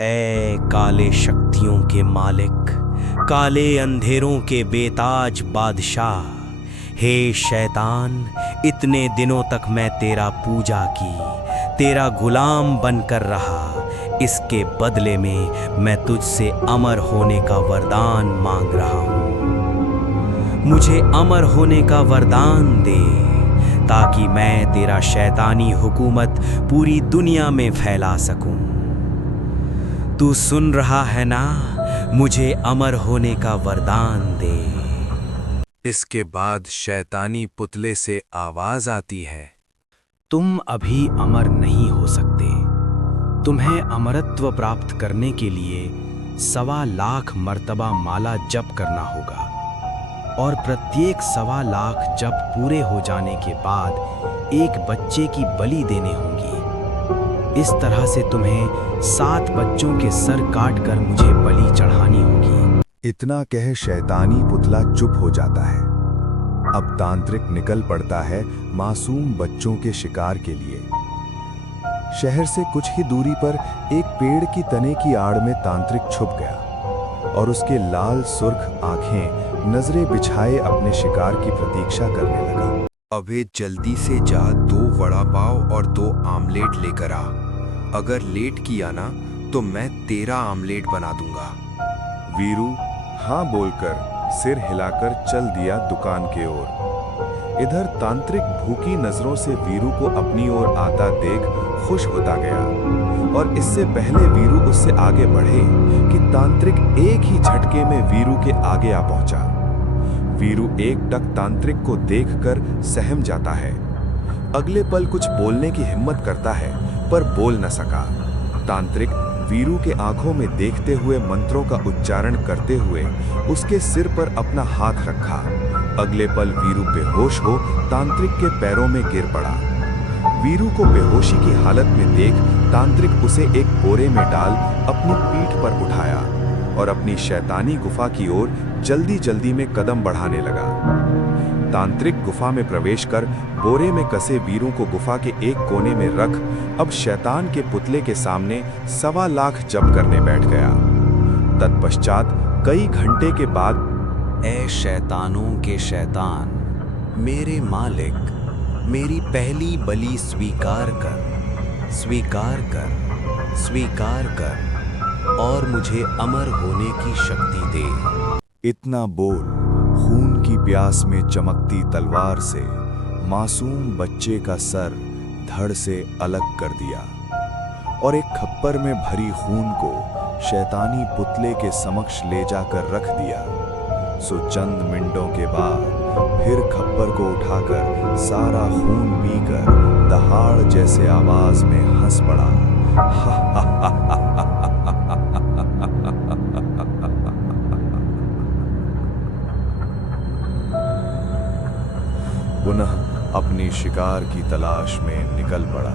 ऐ काले शक्तियों के मालिक, काले अंधेरों के बेताज बादशाह, हे शैतान, इतने दिनों तक मैं तेरा पूजा की, तेरा गुलाम बनकर रहा। इसके बदले में मैं तुझसे अमर होने का वरदान मांग रहा हूँ। मुझे अमर होने का वरदान दे, ताकि मैं तेरा शैतानी हुकूमत पूरी दुनिया में फैला सकूं। तू सुन रहा है ना? मुझे अमर होने का वरदान दे। इसके बाद शैतानी पुतले से आवाज आती है, तुम अभी अमर नहीं हो सकते। तुम्हें अमरत्व प्राप्त करने के लिए 1.25 मर्तबा माला जप करना होगा, और प्रत्येक 1.25 जप पूरे हो जाने के बाद एक बच्चे की बलि देने होंगी। इस तरह से तुम्हें 7 बच्चों के सर काटकर मुझे बलि चढ़ानी होगी। इतना कह शैतानी पुतला चुप हो जाता है। अब तांत्रिक निकल पड़ता है मासूम बच्चों के शिकार के लिए। शहर से कुछ ही दूरी पर एक पेड़ की तने की आड़ में तांत्रिक छुप गया, और उसके लाल सुर्ख आंखें नजरें बिछाए अपने शिकार की प्रतीक्षा करने लगा। अबे जल्दी से जा, 2 वड़ा पाव और 2 आमलेट लेकर आ। अगर लेट किया ना तो मैं तेरा आमलेट बना दूंगा। वीरू हाँ बोलकर सिर हिलाकर चल दिया दुकान के ओर। इधर तांत्रिक भूखी नजरों से वीरू को अपनी ओर आता देख खुश होता गया, और इससे पहले वीरू उससे आगे बढ़े कि तांत्रिक एक ही झटके में वीरू के आगे आ पहुंचा। वीरू एकटक तांत्रिक को देखकर सहम जाता है। अगले पल कुछ बोलने की हिम्मत करता है, पर बोल न सका। तांत्रिक वीरू के आंखों में देखते हुए मंत्रों का उच्चारण करते हुए उसके सिर पर अपना हाथ रखा। अगले पल वीरू बेहोश हो तांत्रिक के पैरों में गिर पड़ा। वीरू को बेहोशी की हालत में देख तांत्रिक उसे एक बोरे में डाल अपनी पीठ पर उठाया और अपनी शैतानी गुफा की ओर जल्दी जल्दी में कदम बढ़ाने लगा। तांत्रिक गुफा में प्रवेश कर बोरे में कसे वीरू को गुफा के एक कोने में रख अब शैतान के पुतले के सामने 1.25 जप करने बैठ गया। तत्पश्चात कई घंटे के बाद, ऐ शैतानों के शैतान, मेरे मालिक, मेरी पहली बलि स्वीकार कर, स्वीकार कर, स्वीकार कर, और मुझे अमर होने की शक्ति दे। इतना बोल खून की प्यास में चमकती तलवार से मासूम बच्चे का सर धड़ से अलग कर दिया, और एक खप्पर में भरी खून को शैतानी पुतले के समक्ष ले जाकर रख दिया। सो चंद मिनटों के बाद फिर खप्पर को उठाकर सारा खून पीकर दहाड़ जैसे आवाज में हंस पड़ा। पुनः अपनी शिकार की तलाश में निकल पड़ा।